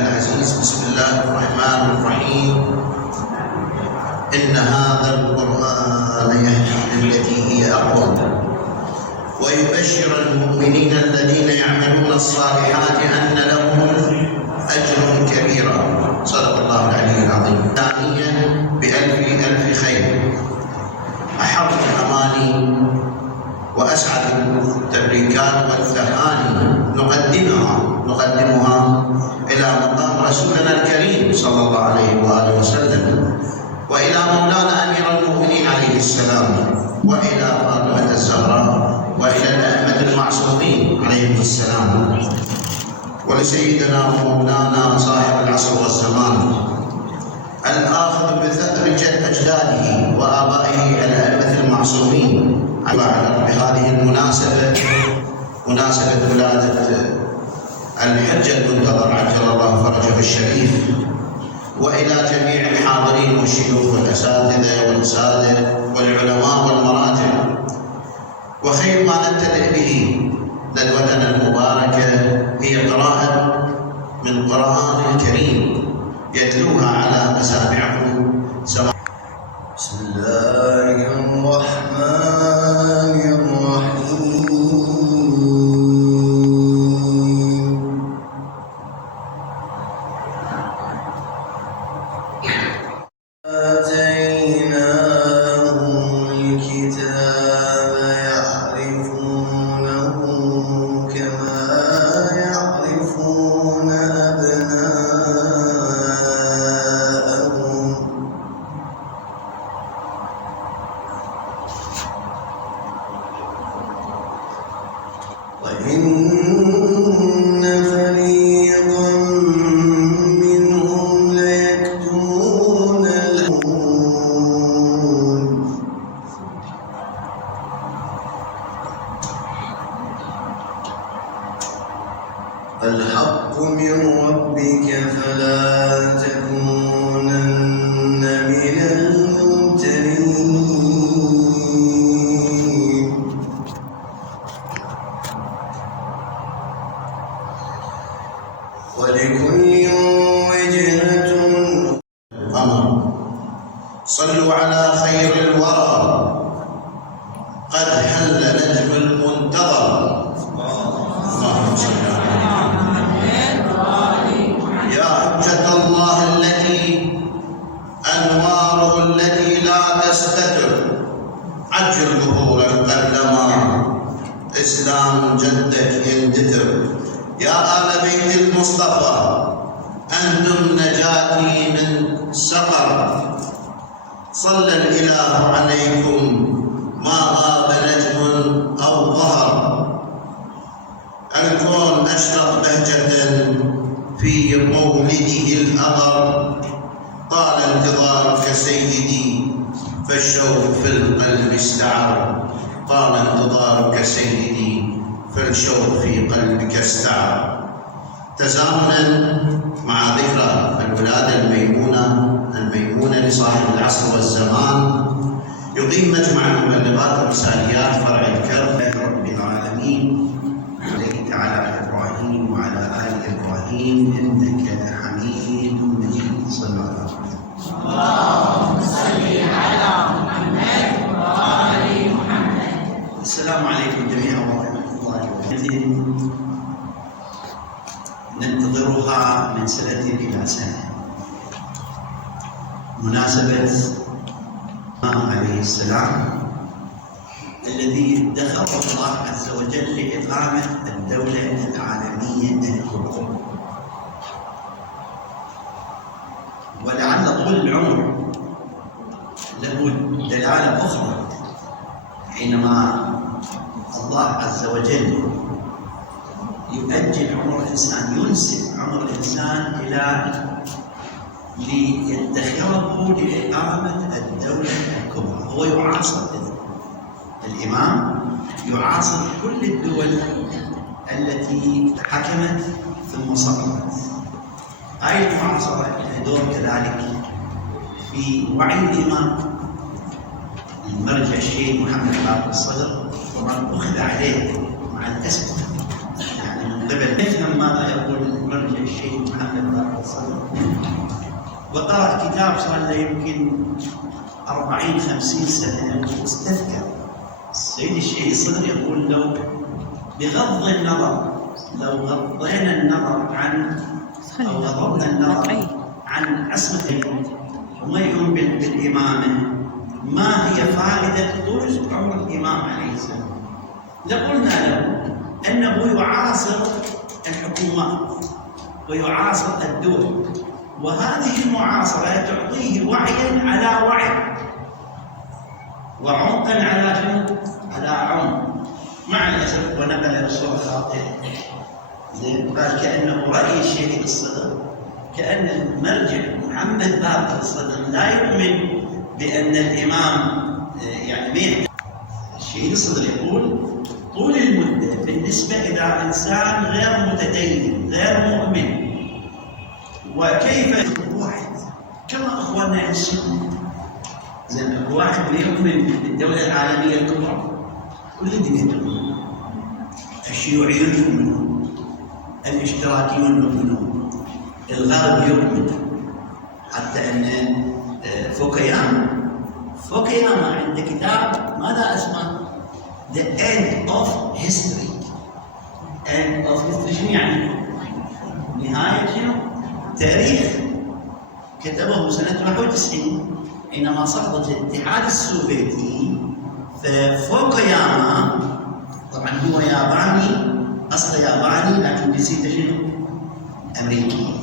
العزيز. بسم الله الرحمن الرحيم. إن هذا القرآن يهدي للتي هي أقوم ويبشر المؤمنين الذين يعملون الصالحات أن لهم أجر كبيرا. صدق الله العلي العظيم. ثانيا بألف خير. أحب الأماني وأسعد التبريكات والتهاني نقدمها إلى مقام رسولنا الكريم صلى الله عليه وآله وسلم، وإلى مولانا أمير المؤمنين عليه السلام، وإلى فاطمة الزهراء، وإلى الأئمة المعصومين عليهم السلام، ولسيدنا ومولانا صاحب العصر والزمان الآخذ بثأر أجداده وآبائه الأئمة المعصومين. بهذه المناسبة، مناسبة ولادة الحج المنتظر عجل الله فرجه الشريف، وإلى جميع الحاضرين والشيوخ والأساتذة والأساتذة والعلماء والمراجع. وخير ما نبتدئ به ندوتنا المباركة هي قراءة من القرآن الكريم يتلوها على مسامعكم سواء. بسم الله الرحمن الرحيم. آتيناهم الكتاب يعرفونه كما يعرفون أبناءهم وإن فريقا منهم ليكتمون الهون. الحق من ربك فلا تكونن من الممترين. ولكل وجهة صلوا على خير الورى قد حل نجم المنتظر. اللهم صل على يا حجة الله التي أنواره التي لا تستتر، عجل ظهورك قبلما إسلام جدك يندثر. يا آل بيت المصطفى أنتم نجاتي من سقر، صلى الإله عليكم ما غاب نجم أو ظهر. الكون أشرق بهجة في مولده الأبر، طال انتظارك سيدي فالشوق في القلب استعر. طال انتظارك سيدي فالشوق في قلبك استعر. تزامنا مع ذكرى الولادة الميمونة لصاحب العصر والزمان، يقيم مجمع المبلغات والرساليات فرع الكرم رب العالمين عليك على إبراهيم وعلى آل إبراهيم إنك حميد مجيد. صلى الله عليه وسلم. اللهم صل على محمد وآل محمد. السلام عليكم جميعا ورحمة الله وبركاته. ننتظرها من سنة إلى سنة، مناسبة عليه السلام الذي دخله الله عز وجل لإقامة الدولة العالمية الكبرى. ولعل طول العمر له دلالة أخرى، حينما الله عز وجل يؤجل عمر الإنسان، ينسب عمر الإنسان ليدخره لإقامة الدولة الكبرى. هو يعاصر الإمام، يعاصر كل الدول التي حكمت ثم سقطت. هاي المعاصرة لها دور كذلك في وعي الإمام. المرجع الشيخ محمد باقر الصدر طبعا أخذ عليه مع الأسف، يعني من قبل نفهم ماذا يقول المرجع الشيخ محمد باقر الصدر. وقرأت كتاب صار له يمكن 40-50 سنة واستذكر السيد الشيخ الصدر يقول بغض النظر، لو غضينا النظر عن أو غضبنا النظر عن عصمة وما يؤمن بالإمامة، ما هي فائدة طول عمر الإمام عليه السلام؟ لقلنا له أنه يعاصر الحكومات ويعاصر الدول، وهذه المعاصرة تعطيه وعيا على وعي وعمقا على شنو؟ على عمق. مع الأسف ونقل بصورة خاطئة قال كأنه رأي الشيخ الصدر، كأن المرجع محمد باقر الصدر لا يؤمن بأن الإمام يعني الشيخ الصدر يقول طول المدة بالنسبة إلى إنسان غير متدين غير مؤمن، وكيف واحد كما أخواننا السنة زين واحد يؤمن بالدولة العالمية الكبرى كل الدنيا تؤمن، الشيوعيون يؤمنون، الاشتراكيون يؤمنون، الغرب يؤمن، حتى أن فوكياما عنده كتاب ماذا اسمه؟ The End of History. End of History شنو يعني؟ نهاية شنو؟ تاريخ. كتبه سنة 91 حينما سقط الاتحاد السوفيتي. ففوكياما طبعا هو ياباني، أصله ياباني لكن جنسيته شنو؟ أمريكي.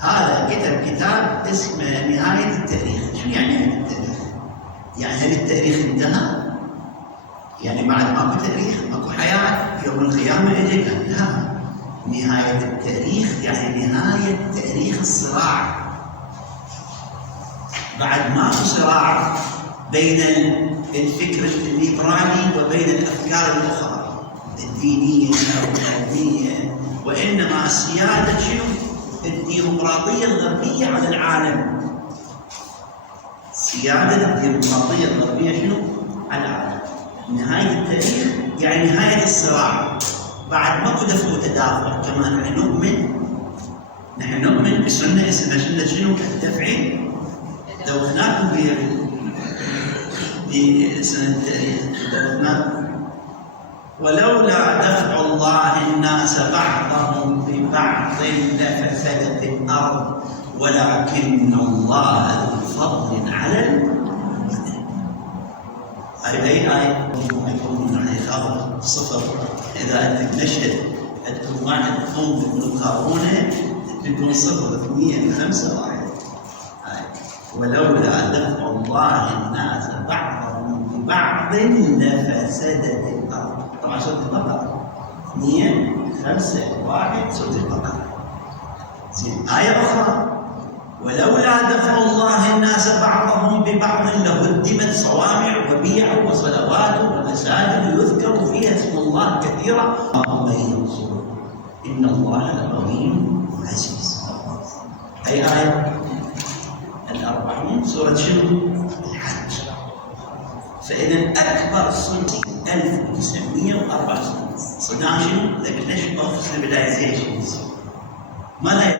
هذا كتب كتاب اسمه نهاية التاريخ. شو يعني نهاية التاريخ؟ يعني هل التاريخ انتهى؟ يعني بعد ماكو تاريخ ماكو حياة يوم القيامة يجي؟ لا، نهاية التاريخ يعني نهاية تاريخ الصراع. بعد ماكو صراع بين الفكر الليبرالي وبين الأفكار الأخرى الدينية أو العلمية، وإنما سيادة شنو؟ الديمقراطية الغربية على العالم. سيادة الديمقراطية الغربية شنو؟ على العالم. نهاية التاريخ يعني نهاية الصراع. بعد ماكو دفع وتدافع. كما نحن نؤمن بسنة اسمها سنة شنو؟ الدفع. دوخناكم بسنة التاريخ دوخناكم. ولولا دفع الله الناس بعضهم ببعض لفسدت الأرض ولكن الله ذو فضل على المؤمنين. أي يكون عليه خبر صفر. إذا أنت تنشد تكون واحد تقوم بالمقارنة تكون 0 2 5 1. ولولا دفع الله الناس بعضهم ببعض لفسدت الأرض. طبعا سورة البقرة 2 5 1 سورة البقرة. زين آية أخرى ولولا دفع الله الناس بعضهم ببعض لهدمت صوامع وبيع وصلوات ومساجد يذكر فيها اسم الله كثيرا وما ينصر إن الله لقوي عزيز. أي آية؟ 40 سورة شنو؟ الحج. فإذا أكبر سنة 1904 صدام شنو؟ The Clash of Civilizations. ماذا